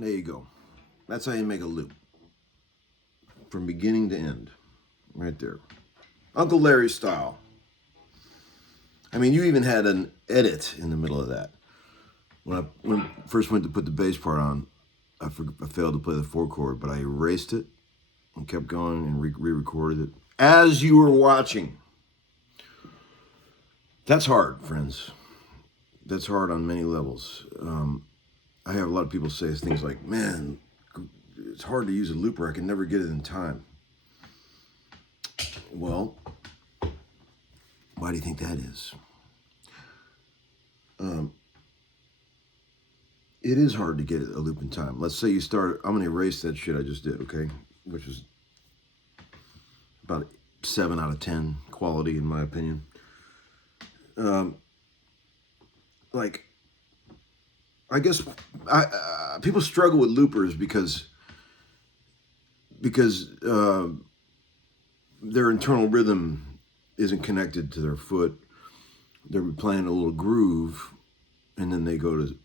There you go. That's how you make a loop. From beginning to end. Right there. Uncle Larry style. I mean, you even had an edit in the middle of that. When I first went to put the bass part on, I failed to play the 4 chord, but I erased it and kept going and re-recorded it as you were watching. That's hard, friends. That's hard on many levels. I have a lot of people say things like, man, it's hard to use a looper. I can never get it in time. Well, why do you think that is? It is hard to get a loop in time. Let's say you start, I'm going to erase that shit I just did, okay? Which is about 7 out of 10 quality, in my opinion. I guess people struggle with loopers because their internal rhythm isn't connected to their foot. They're playing a little groove, and then they go to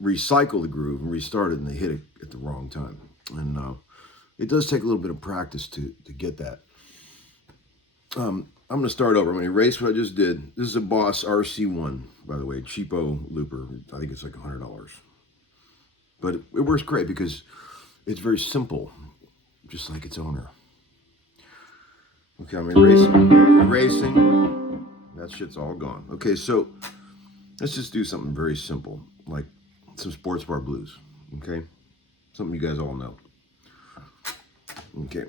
recycle the groove and restart it, and they hit it at the wrong time. And it does take a little bit of practice to get that. I'm going to start over. I'm going to erase what I just did. This is a Boss RC1, by the way, cheapo looper. I think it's like $100. But it works great because it's very simple, just like its owner. Okay, I'm erasing. That shit's all gone. Okay, so let's just do something very simple, like some sports bar blues, okay? Something you guys all know. Okay.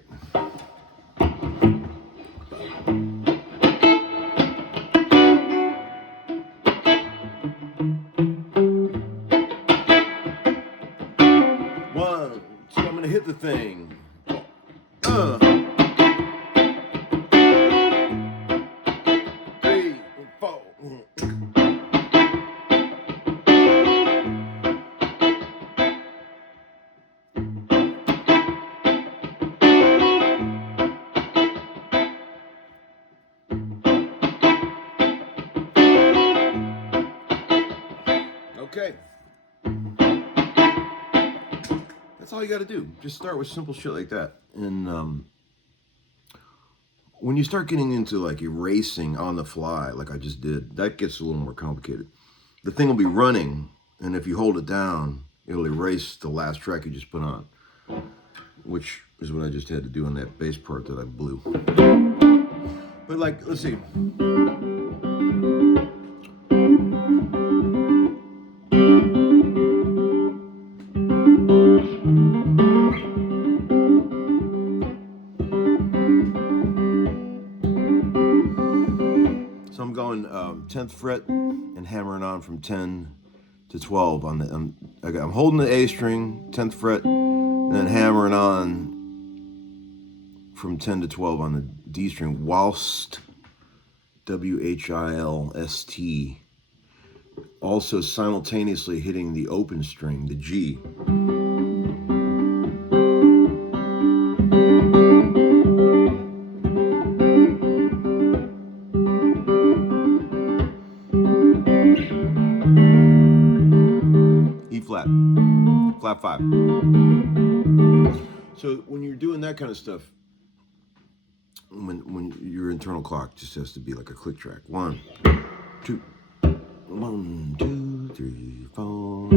One, two, I'm gonna hit the thing. Okay. That's all you got to do. Just start with simple shit like that. And when you start getting into like erasing on the fly, like I just did, that gets a little more complicated. The thing will be running, and if you hold it down, it'll erase the last track you just put on, which is what I just had to do on that bass part that I blew. But like, let's see. So I'm going 10th fret and hammering on from 10 to 12 on the. I'm holding the A string, 10th fret, and then hammering on from 10 to 12 on the D string, whilst WHILST also simultaneously hitting the open string, the G. E flat, flat 5. So when you're doing that kind of stuff, when your internal clock just has to be like a click track. 1, 2, 1, 2, 3, 4.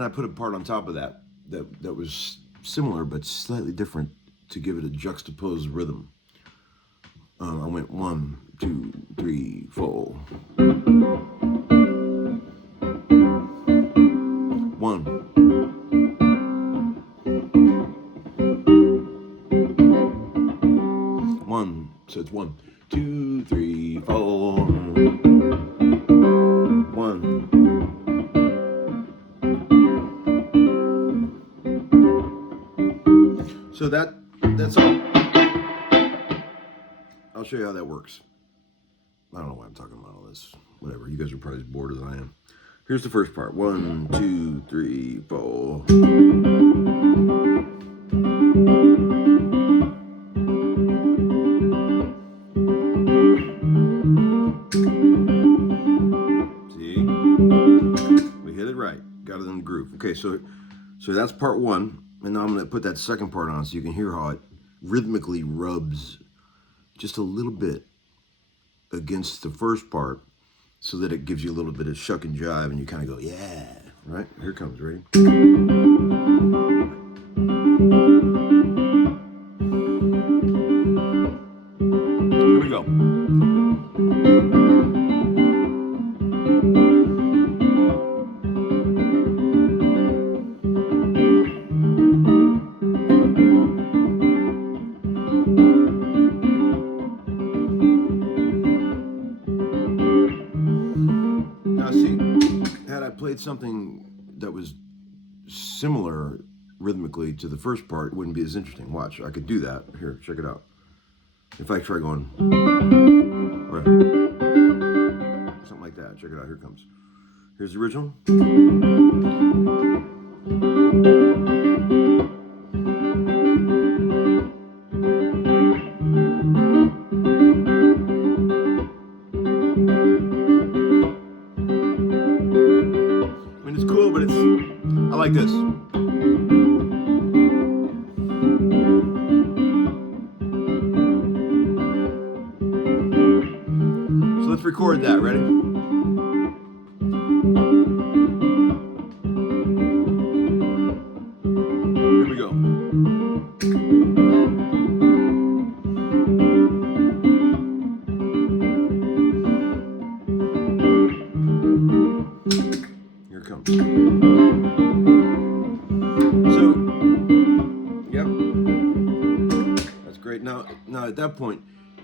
I put a part on top of that was similar but slightly different to give it a juxtaposed rhythm. I went 1, 2, 3, 4. 1. 1. So it's 1, 2, 3, 4. 1. So that's all. I'll show you how that works. I don't know why I'm talking about all this. Whatever. You guys are probably as bored as I am. Here's the first part. 1, 2, 3, 4. See? We hit it right. Got it in the groove. Okay, so that's part 1. And now I'm going to put that second part on so you can hear how it rhythmically rubs just a little bit against the first part so that it gives you a little bit of shuck and jive and you kind of go, yeah, right? Here it comes, ready? Here we go. Now see, had I played something that was similar rhythmically to the first part, it wouldn't be as interesting. Watch, I could do that. Here, check it out. If I try going, or something like that, check it out, here it comes. Here's the original. I mean, it's cool, but I like this. So let's record that, ready? Here we go. Here it comes. So, yep, that's great. Now at that point,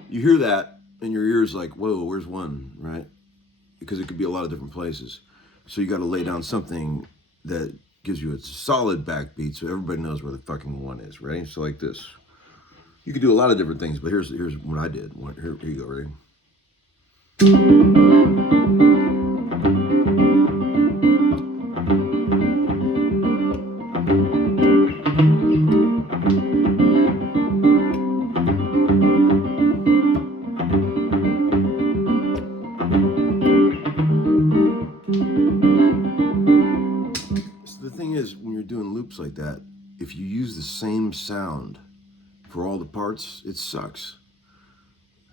you hear that, and your ear's like, whoa, where's 1, right? Because it could be a lot of different places. So you got to lay down something that gives you a solid backbeat so everybody knows where the fucking 1 is, right? So like this. You could do a lot of different things, but here's what I did. Here you go, ready? The thing is, when you're doing loops like that, if you use the same sound for all the parts, it sucks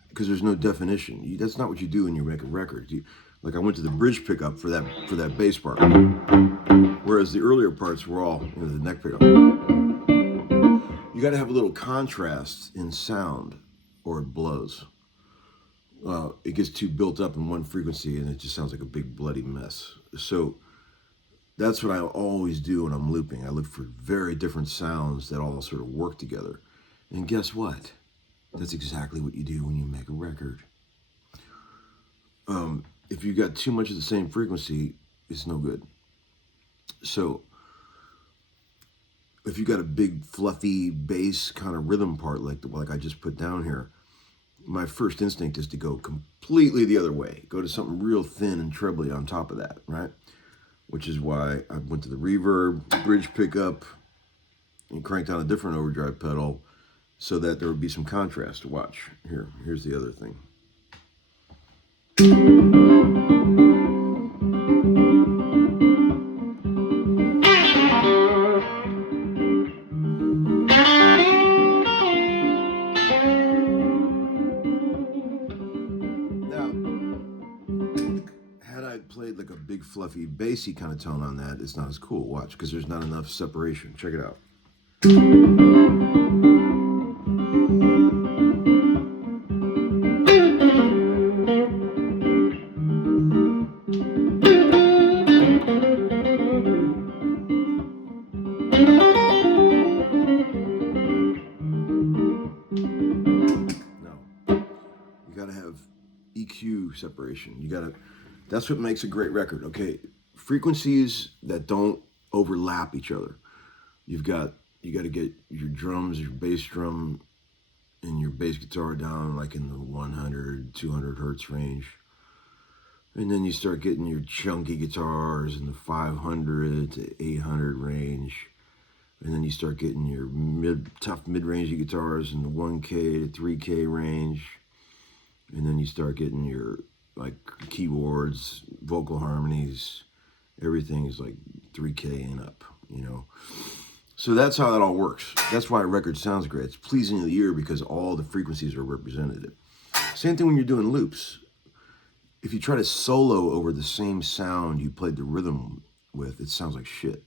because there's no definition. That's not what you do when you make a record. Like I went to the bridge pickup for that bass part, whereas the earlier parts were all the neck pickup. You got to have a little contrast in sound, or it blows. It gets too built up in one frequency, and it just sounds like a big bloody mess. So that's what I always do when I'm looping. I look for very different sounds that all sort of work together. And guess what? That's exactly what you do when you make a record. If you got too much of the same frequency, it's no good. So if you got a big fluffy bass kind of rhythm part like I just put down here, my first instinct is to go completely the other way. Go to something real thin and trebly on top of that, right? Which is why I went to the reverb, bridge pickup, and cranked on a different overdrive pedal so that there would be some contrast to watch. Here's the other thing. Played like a big fluffy bassy kind of tone on that, it's not as cool. Watch, because there's not enough separation. Check it out. No, you gotta have EQ separation. That's what makes a great record, okay? Frequencies that don't overlap each other. You got to get your drums, your bass drum and your bass guitar down like in the 100, 200 hertz range. And then you start getting your chunky guitars in the 500 to 800 range. And then you start getting your tough mid-range guitars in the 1K to 3K range. And then you start getting your like keyboards, vocal harmonies, everything is like 3K and up, you know. So that's how that all works. That's why a record sounds great. It's pleasing to the ear because all the frequencies are represented. Same thing when you're doing loops. If you try to solo over the same sound you played the rhythm with, it sounds like shit.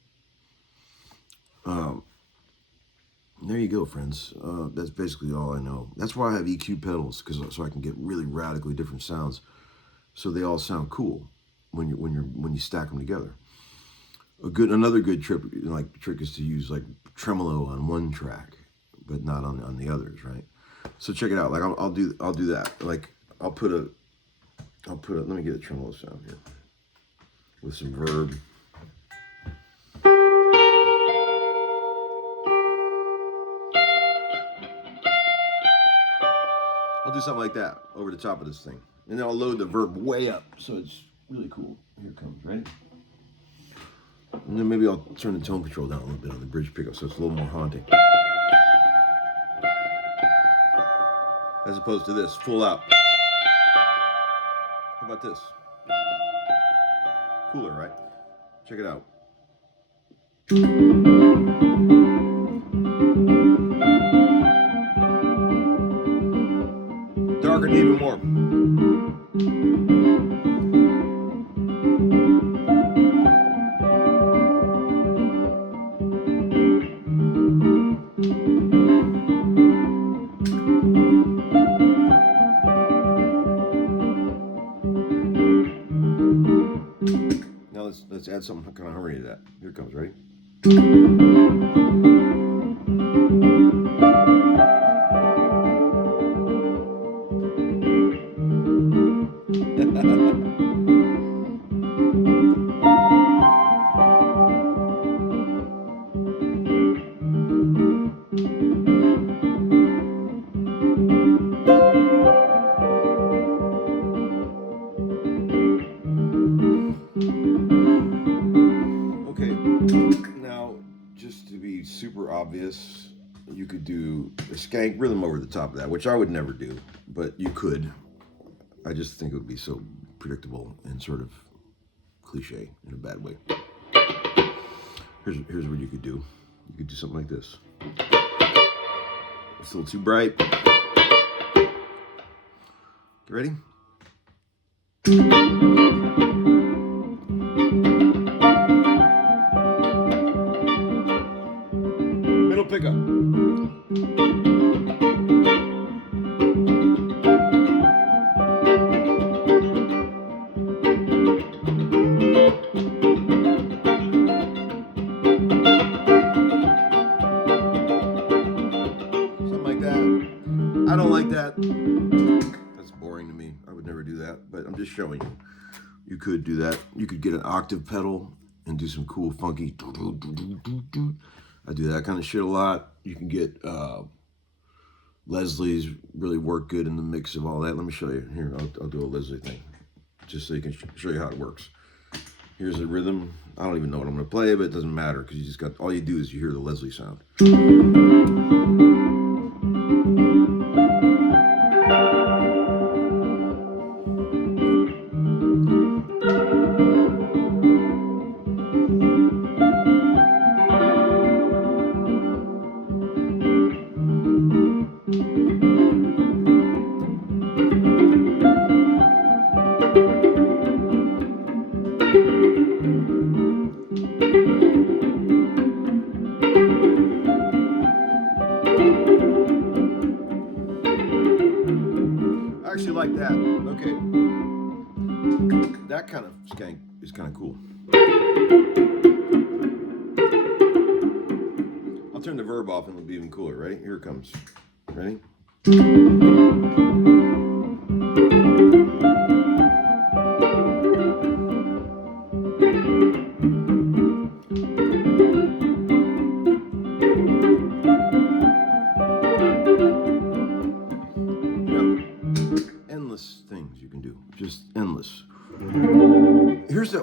There you go, friends. That's basically all I know. That's why I have EQ pedals, so I can get really radically different sounds, so they all sound cool when you stack them together. Another good trick is to use like tremolo on one track, but not on the others, right? So check it out. Like I'll do that. Like I'll put a let me get a tremolo sound here with some verb. I'll do something like that over the top of this thing. And then I'll load the verb way up, so it's really cool. Here it comes, ready? And then maybe I'll turn the tone control down a little bit on the bridge pickup so it's a little more haunting. As opposed to this, full out. How about this? Cooler, right? Check it out. Darken even more. Now let's add some kind of harmony to that. Here it comes, ready? Super obvious, you could do a skank rhythm over the top of that, which I would never do, but you could. I just think it would be so predictable and sort of cliche in a bad way. Here's what you could do. You could do something like this. It's a little too bright. You ready? Middle pickup. Something like that. I don't like that. That's boring to me. I would never do that, but I'm just showing you. You could do that. You could get an octave pedal and do some cool funky. I do that kind of shit a lot. You can get Leslie's really work good in the mix of all that. Let me show you. Here, I'll do a Leslie thing, just so you can show you how it works. Here's the rhythm. I don't even know what I'm going to play, but it doesn't matter because you just got, all you do is you hear the Leslie sound. I actually like that. Okay. That kind of skank is kind of cool. I'll turn the verb off and it'll be even cooler. Ready? Here it comes. Ready?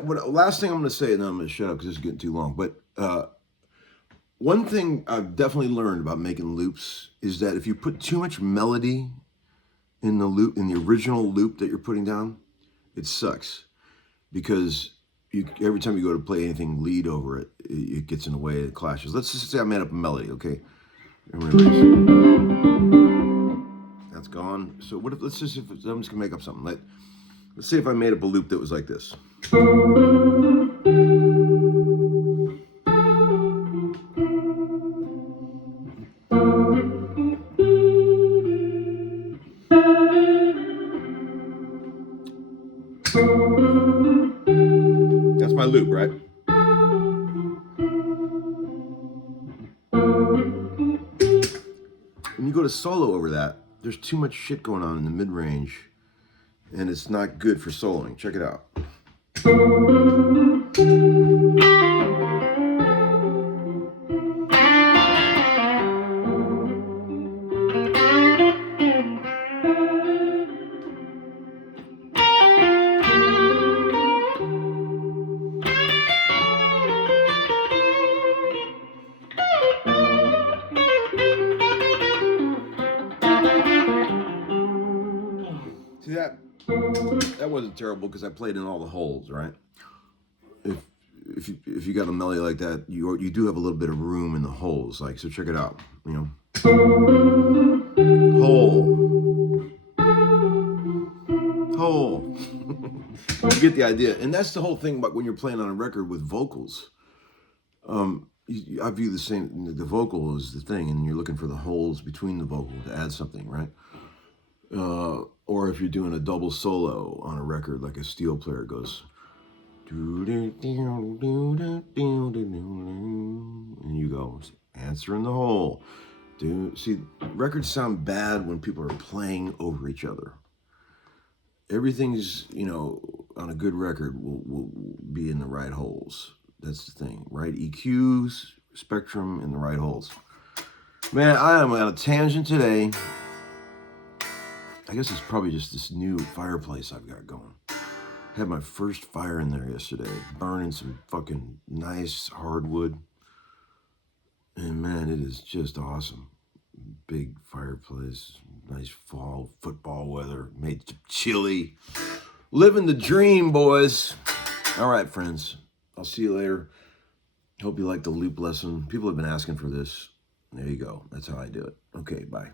last thing I'm going to say, and then I'm going to shut up because this is getting too long. But one thing I've definitely learned about making loops is that if you put too much melody in the loop, in the original loop that you're putting down, it sucks, because every time you go to play anything lead over it, it gets in the way, it clashes. Let's just say I made up a melody, okay? That's gone. So what if, I'm just gonna make up something. Let's say if I made up a loop that was like this. That's my loop, right? When you go to solo over that, there's too much shit going on in the mid-range, and it's not good for soloing. Check it out. See that? That wasn't terrible because I played in all the holes, right? If you got a melody like that, you do have a little bit of room in the holes. Like, so check it out. You know, hole. You get the idea, and that's the whole thing about when you're playing on a record with vocals. I view the same. The vocal is the thing, and you're looking for the holes between the vocal to add something, right? Or if you're doing a double solo on a record, like a steel player goes, and you go, answer in the hole. See, records sound bad when people are playing over each other. Everything's, on a good record will be in the right holes. That's the thing, right? EQs, spectrum, in the right holes. Man, I am on a tangent today. I guess it's probably just this new fireplace I've got going. Had my first fire in there yesterday, burning some fucking nice hardwood. And man, it is just awesome. Big fireplace, nice fall football weather, made chilly. Living the dream, boys. All right, friends. I'll see you later. Hope you like the loop lesson. People have been asking for this. There you go. That's how I do it. Okay, bye.